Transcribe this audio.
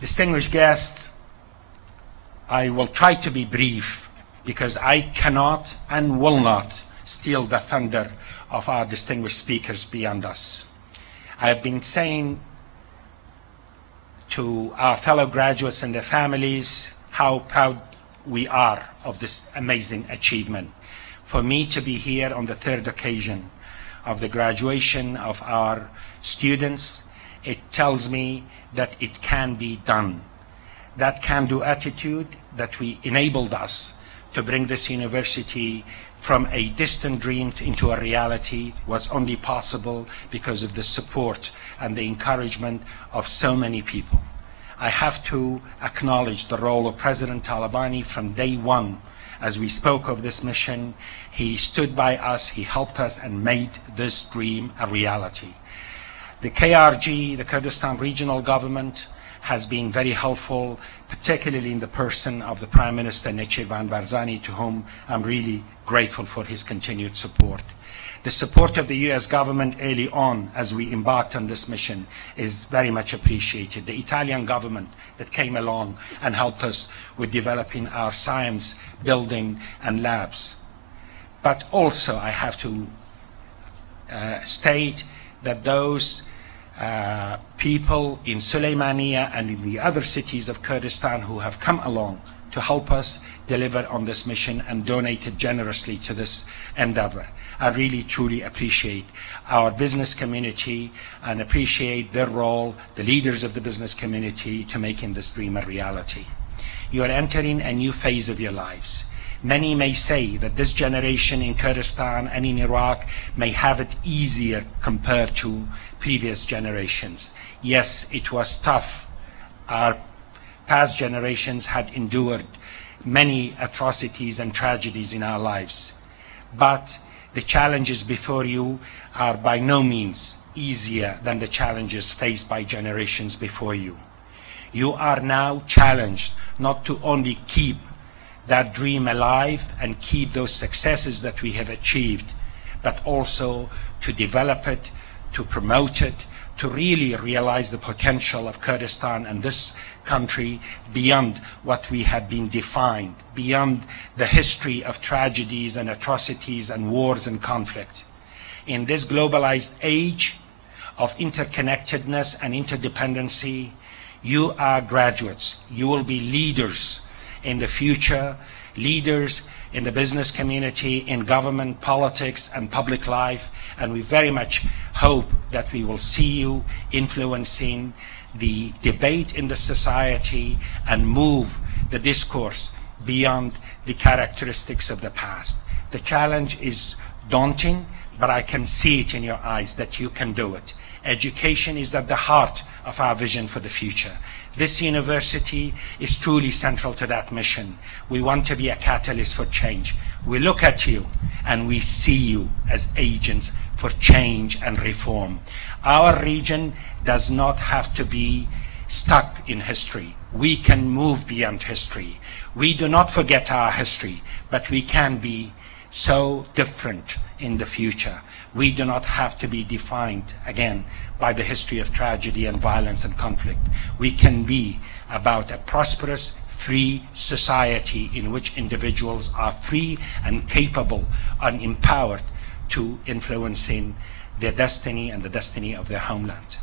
Distinguished guests, I will try to be brief because I cannot and will not steal the thunder of our distinguished speakers beyond us. I have been saying to our fellow graduates and their families how proud we are of this amazing achievement. For me to be here on the third occasion of the graduation of our students, it tells me that it can be done. That can-do attitude that enabled us to bring this university from a distant dream into a reality was only possible because of the support and the encouragement of so many people. I have to acknowledge the role of President Talabani from day one. As we spoke of this mission, he stood by us, he helped us, and made this dream a reality. The KRG, the Kurdistan Regional Government, has been very helpful, particularly in the person of the Prime Minister Nechirvan Barzani, to whom I'm really grateful for his continued support. The support of the US government early on as we embarked on this mission is very much appreciated. The Italian government that came along and helped us with developing our science building and labs. But also I have to state that those people in Suleymaniye and in the other cities of Kurdistan who have come along to help us deliver on this mission and donated generously to this endeavor. I really truly appreciate our business community and appreciate their role, the leaders of the business community, to making this dream a reality. You are entering a new phase of your lives. Many may say that this generation in Kurdistan and in Iraq may have it easier compared to previous generations. Yes, it was tough. Our past generations had endured many atrocities and tragedies in our lives. But the challenges before you are by no means easier than the challenges faced by generations before you. You are now challenged not to only keep that dream alive and keep those successes that we have achieved, but also to develop it, to promote it, to really realize the potential of Kurdistan and this country beyond what we have been defined, beyond the history of tragedies and atrocities and wars and conflict. In this globalized age of interconnectedness and interdependency, you are graduates. You will be leaders in the future, leaders in the business community, in government, politics, and public life, and we very much hope that we will see you influencing the debate in the society and move the discourse beyond the characteristics of the past. The challenge is daunting, but I can see it in your eyes that you can do it. Education is at the heart of our vision for the future. This university is truly central to that mission. We want to be a catalyst for change. We look at you and we see you as agents for change and reform. Our region does not have to be stuck in history. We can move beyond history. We do not forget our history, but we can be so different in the future. We do not have to be defined again by the history of tragedy and violence and conflict. We can be about a prosperous, free society in which individuals are free and capable and empowered to influencing their destiny and the destiny of their homeland.